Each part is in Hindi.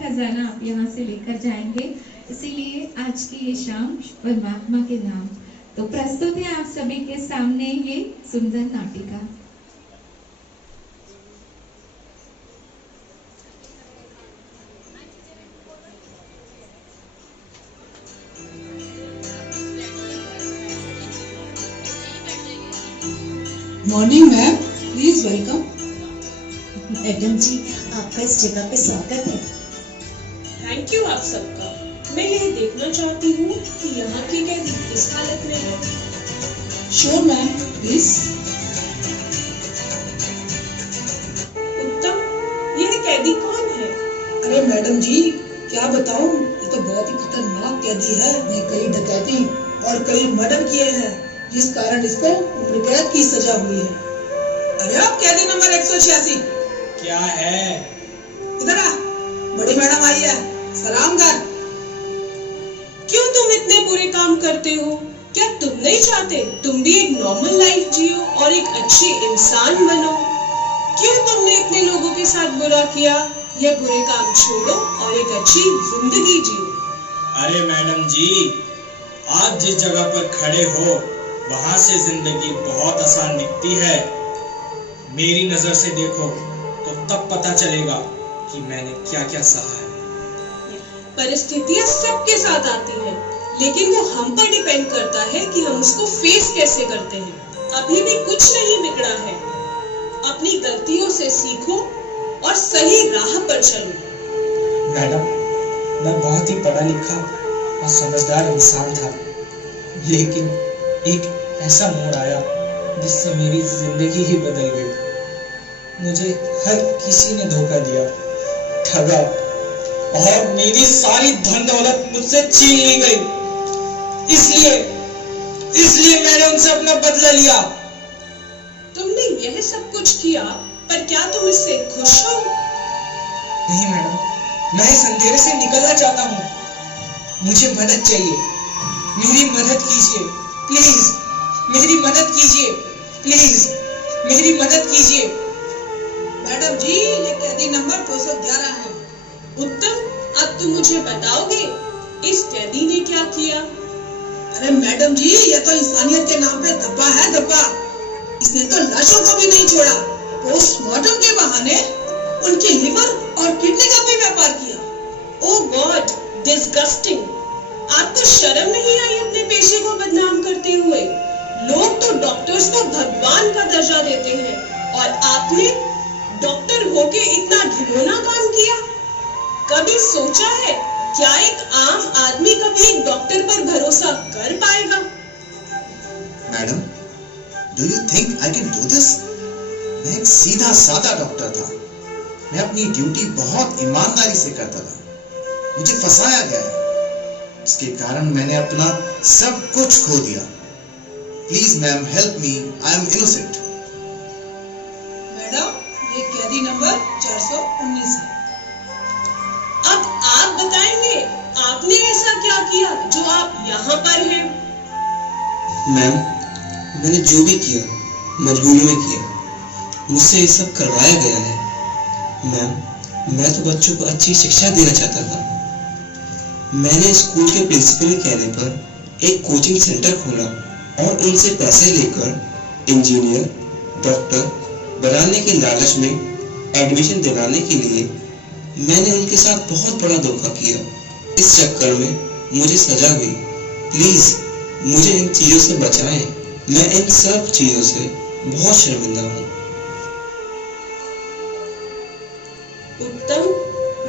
खजाना आप यहाँ से लेकर जाएंगे। इसीलिए आज की ये शाम परमात्मा के नाम। तो प्रस्तुत है आप सभी के सामने ये सुंदर नाटिका। Morning ma'am, please welcome. Madam ji, आपका इस जगह पे स्वागत है। थैंक यू आप सबका। मैं यह देखना चाहती हूँ कि यहाँ की कैदी किस हालत में है। Sure ma'am, please. उत्तम, यह कैदी कौन है? अरे मैडम जी, क्या बताऊँ, ये तो बहुत ही खतरनाक कैदी है। ये कई डकैती और कई मर्डर किए हैं, जिस कारण इसको उम्र कैद की सजा हुई है। अरे आप कैदी नंबर 186। क्या है? इधर आ, बड़ी मैडम आई है, सलाम कर। क्यों तुम इतने बुरे काम करते हो? क्या तुम नहीं चाहते तुम भी एक नॉर्मल लाइफ जियो और एक अच्छे इंसान बनो? क्यों तुमने इतने लोगों के साथ बुरा किया? यह बुरे काम छोड़ो और एक अच्छी जिंदगी जियो। अरे मैडम जी, आप जिस जगह पर खड़े हो वहां से जिंदगी बहुत आसान दिखती है। मेरी नजर से देखो तो तब पता चलेगा कि मैंने क्या क्या सहा है। परिस्थितियां सबके साथ आती हैं, लेकिन वो हम पर डिपेंड करता है कि हम उसको फेस कैसे करते हैं। अभी भी कुछ नहीं बिगड़ा है। अपनी गलतियों से सीखो और सही राह पर चलो। मैडम, मैं बहुत ही पढ़ा लिखा और समझदार इंसान था, लेकिन एक ऐसा मोड़ आया जिससे मेरी जिंदगी ही बदल गई। मुझे हर किसी ने धोखा दिया, ठगा और मेरी सारी धन दौलत मुझसे छीन ली गई। इसलिए मैंने उनसे अपना बदला लिया। तुमने यह सब कुछ किया, पर क्या तुम इससे खुश हो? नहीं मैडम, मैं इस अंधेरे से निकलना चाहता हूँ। मुझे मदद चाहिए, मेरी मदद कीजिए प्लीज। मेरी मदद कीजिए प्लीज, मेरी मदद कीजिए। मैडम जी, ये कैदी नंबर 211 है। उत्तम, अब तुम मुझे बताओगे इस कैदी ने क्या किया? अरे मैडम जी, ये तो इंसानियत के नाम पे धब्बा है, धब्बा। इसने तो लाशों को भी नहीं छोड़ा। पोस्टमार्टम के बहाने उनकी लिवर और किडनी का भी व्यापार किया। ओह गॉड, डिस्गस्टिंग। आपको शर्म नहीं आई अपने पेशे को बदनाम करते हुए? लोग तो डॉक्टर्स को भगवान का दर्जा देते हैं, और आपने डॉक्टर होके इतना घिनौना काम किया। कभी सोचा है क्या एक आम आदमी कभी एक डॉक्टर पर भरोसा कर पाएगा? Madam, do you think I can do this? मैं एक सीधा साधा डॉक्टर था। मैं अपनी ड्यूटी बहुत ईमानदारी से करता था। मुझे फंसाया गया है, इसके कारण मैंने अपना सब कुछ खो दिया। Please ma'am, help me, I am innocent. Madam, ये कैदी नंबर 419 है। अब आप बताएंगे आपने ऐसा क्या किया जो आप यहाँ पर हैं? मैम, मैंने जो भी किया मजबूरी में किया। मुझसे ये सब करवाया गया है। मैम, मैं तो बच्चों को अच्छी शिक्षा देना चाहता था। मैंने स्कूल के प्रिंसिपल के कहने पर एक कोचिंग सेंटर खोला और उनसे पैसे लेकर इंजीनियर, डॉक्टर बनाने के लालच में एडमिशन दिलाने के लिए मैंने उनके साथ बहुत बड़ा धोखा किया। इस चक्कर में मुझे सजा हुई। प्लीज मुझे इन चीजों से बचाएं। मैं इन सब चीजों से बहुत शर्मिंदा हूँ। उत्तम,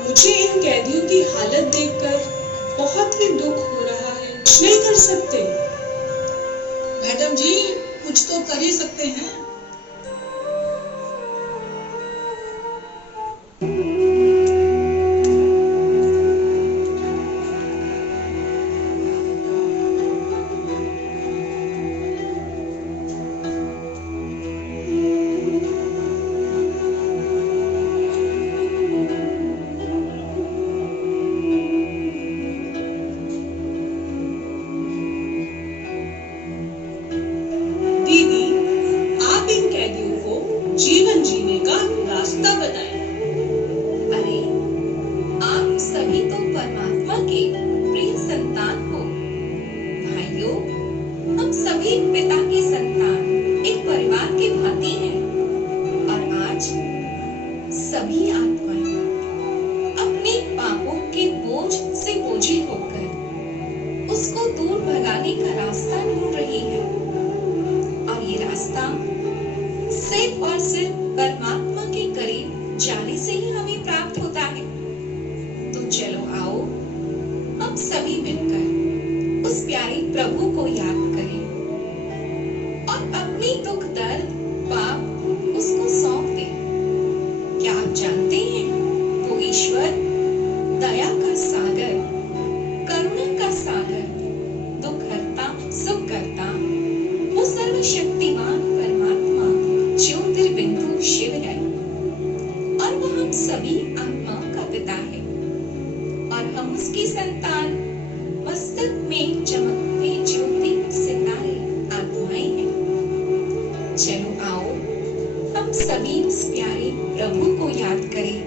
मुझे इन कैदियों की हालत देखकर बहुत ही दुख हो रहा है। कुछ नहीं कर सकते? मैडम जी, कुछ तो कर ही सकते हैं। दीदी, आप सभी मिलकर उस प्यारे प्रभु को याद करें और अपनी दुख दर्द पाप उसको सौंप दें। क्या आप जानते हैं वो ईश्वर दया का सागर, करुणा का सागर, दुख हरता सुख करता, वो सर्वशक्तिमान परमात्मा ज्योतिर्बिंदु शिव है और वो हम सभी आत्माओं का पिता है और हम उसकी संतान, मस्तक में चमकते ज्योति सितारे आत्माएं हैं। चलो आओ हम सभी उस प्यारे प्रभु को याद करें।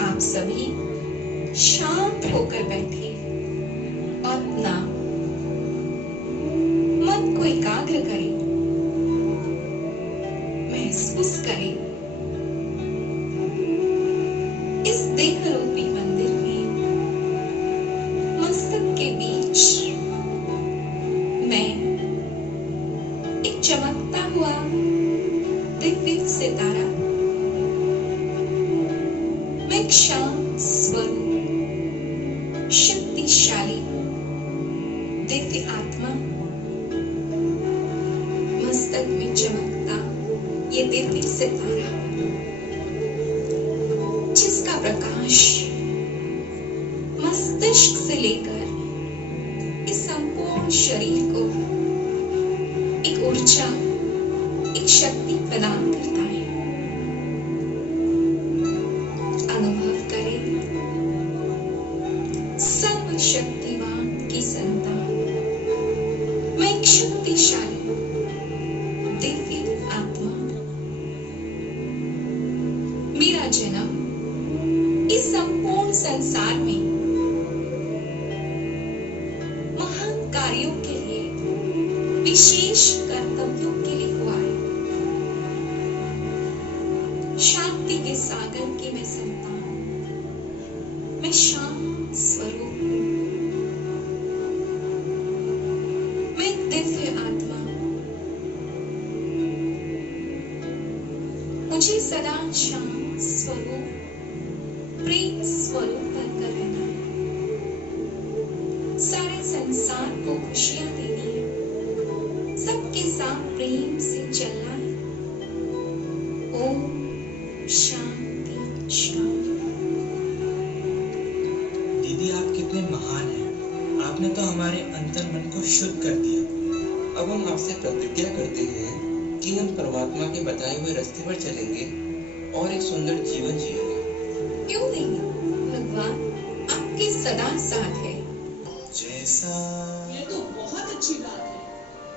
आप सभी शांत होकर बैठे और अपना मन को एकाग्र करें, महसूस करें इस देह रूपी मंदिर में मस्तक के बीच मैं एक चमकता हुआ दिव्य सितारा, मैं एक शांत स्वरूप, शक्तिशाली दिव्य आत्मा, मस्तक में चमकता ये दिव्य सितारा जिसका प्रकाश मस्तिष्क से लेकर इस संपूर्ण शरीर को एक ऊर्जा, एक शक्ति प्रदान करता है। अनुभव करें सर्वशक्तिमान की संतान, मैं एक शक्तिशाली दिव्य आत्मा। मेरा जन्म इस संपूर्ण संसार में महान कार्यों के लिए, विशेष कर्तव्यों के लिए हुआ है। शांति के सागर की मैं संतान, मैं शांत स्वरूप हूँ, मैं एक दिव्य आत्मा। मुझे सदा शांत स्वरूप, प्रेम स्वरूप बनकर रहना है। सारे संसार को खुशियां देनी है, सबके साथ प्रेम से चलना है। ओम शांति शांति। दीदी आप कितने महान हैं। आपने तो हमारे अंतर मन को शुद्ध कर दिया। अब हम आपसे प्रतिज्ञा करते हैं कि हम परमात्मा के बताए हुए रास्ते पर चलेंगे और एक सुंदर जीवन जिएंगे। क्यों नहीं, भगवान आपके सदा साथ है। जैसा ये तो बहुत अच्छी बात है।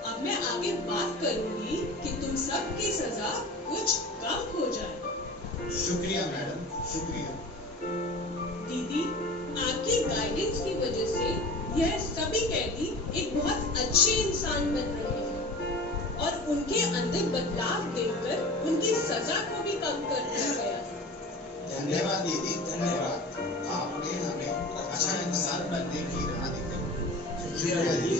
अब मैं आगे बात करूंगी कि तुम सब की सजा कुछ कम हो जाए। शुक्रिया मैडम, शुक्रिया। दीदी, आपकी गाइडेंस की वजह से यह सभी कैदी एक बहुत अच्छे इंसान बन रहे हैं और उनके अंदर बदलाव देखकर उनकी सजा को भी कम कर दिया गया है। धन्यवाद दीदी, धन्यवाद। आपने हमें अच्छा इंसान बनने की राह दिखाई। शुक्रिया दीदी।